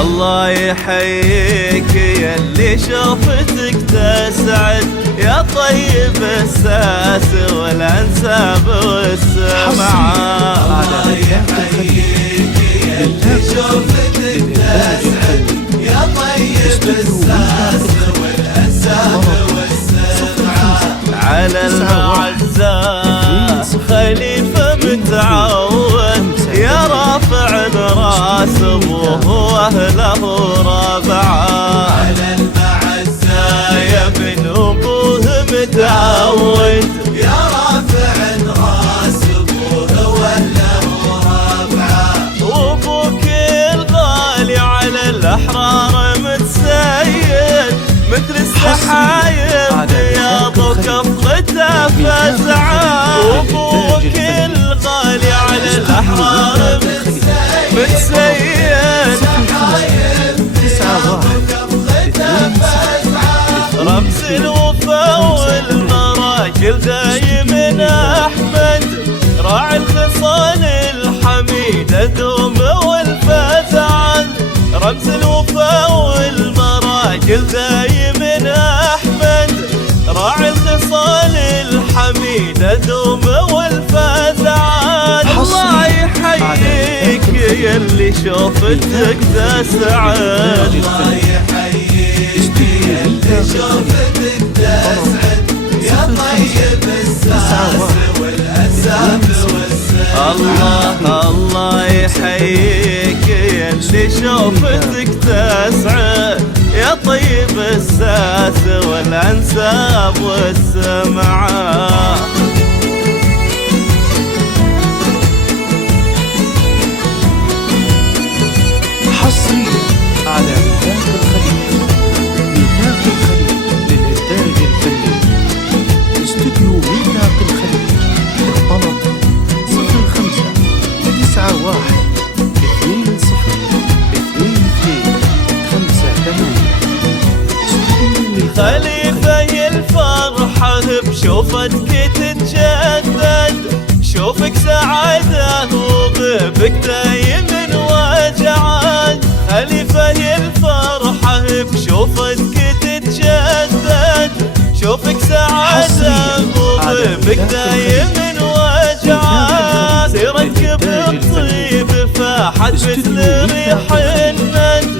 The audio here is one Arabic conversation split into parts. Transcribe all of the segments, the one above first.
الله يحييك يا اللي شوفتك تسعد، يا طيب الساس والانساب والسمعات. الله يحييك يا اللي شوفتك تسعد، يا طيب الساس والانساب والسمعات. على المعزة خليفة متعود، يا رافع الراس ابوه واهله ربعه. على المعزة يا من ابوه متعود، يا رافع الراس ابوه واهله ربعه. وابوك الغالي على الاحرار متسيد، مثل السحايب بياض وكفته فزعه. وابوك الغالي على الاحرار متسيد، رمز الوفا والمراجل دايم احمد، راعي الخصال الحميده دوم والفتعان. رمز الوفا والمراجل دايم احمد، راعي الخصال الحميده دوم والفتعان. الله يحييك يا اللي شوفتك تسعد، الله يحييك يا اللي شوفتك تسعد، يا طيب الساس والانساب والسمعات. الله يحييك يا اللي شوفتك تسعد، يا طيب الساس والانساب والسمعات. حصريا على ميثاق الخليل. ميثاق الخليل للإنتاج الفني، استوديو ميثاق الخليل. الطلب 05-91-20-52-58. خليفة الفرحة بشوفتك تتجدد، شوفك سعادة وغيبك دايم وجعان. خليفة الفرحة بشوفتك تتجدد، شوفك سعادة وغيبك دايم وجعان. سيرتك بالطيب فاحت مثل ريح الند،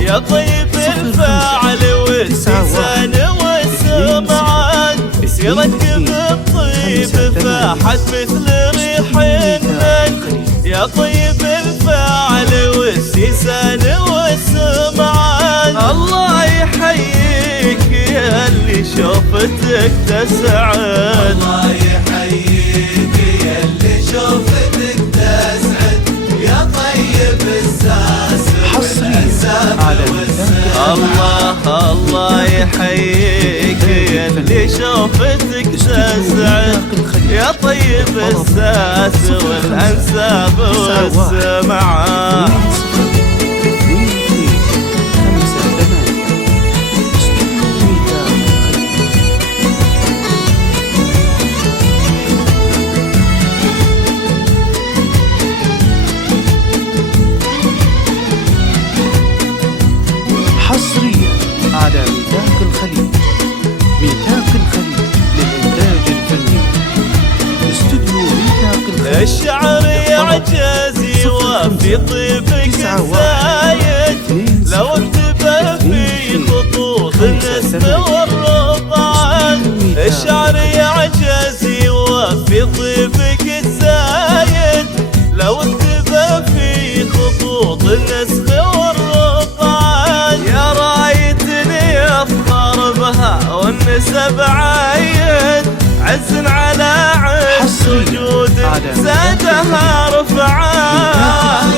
يا طيب الفعل واللسان والسمعان. سيرتك بالطيب فاحت مثل ريح الند، يا طيب الفعل واللسان والسمعان. الله يحييك يا اللي شوفتك تسعد، الله يحييك يا اللي شوفتك تسعد، يا طيب الساس والانساب والسمعات. الله يحييك يا اللي شوفتك تسعد، يا طيب الساس والانساب والسمعات. حصريا على ميثاق الخليل. ميثاق الخليل للإنتاج الفني، استوديو ميثاق الخليل. الشعر يعجز يوفي طيبك الزايد، لو اكتبه في خطوط النسب والرضعان. الشعر يعجز يوفي طيبك الزايد، لو اكتبه في خطوط النسب والرضعان. يا رايتني يفخر بها والنسب عايد، عز على عز وجود زادها رفعان.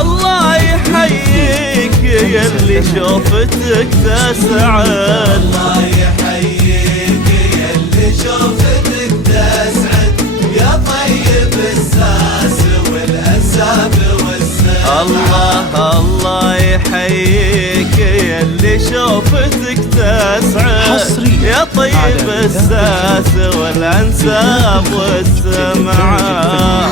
الله يحييك يا اللي شوفتك تسعد، الله يحييك يا اللي شوفتك تسعد، يا طيب الساس والانساب والسمعات. الله يحييك يا اللي شوفتك تسعد، يا يا طيب الساس والأنساب والسمعة.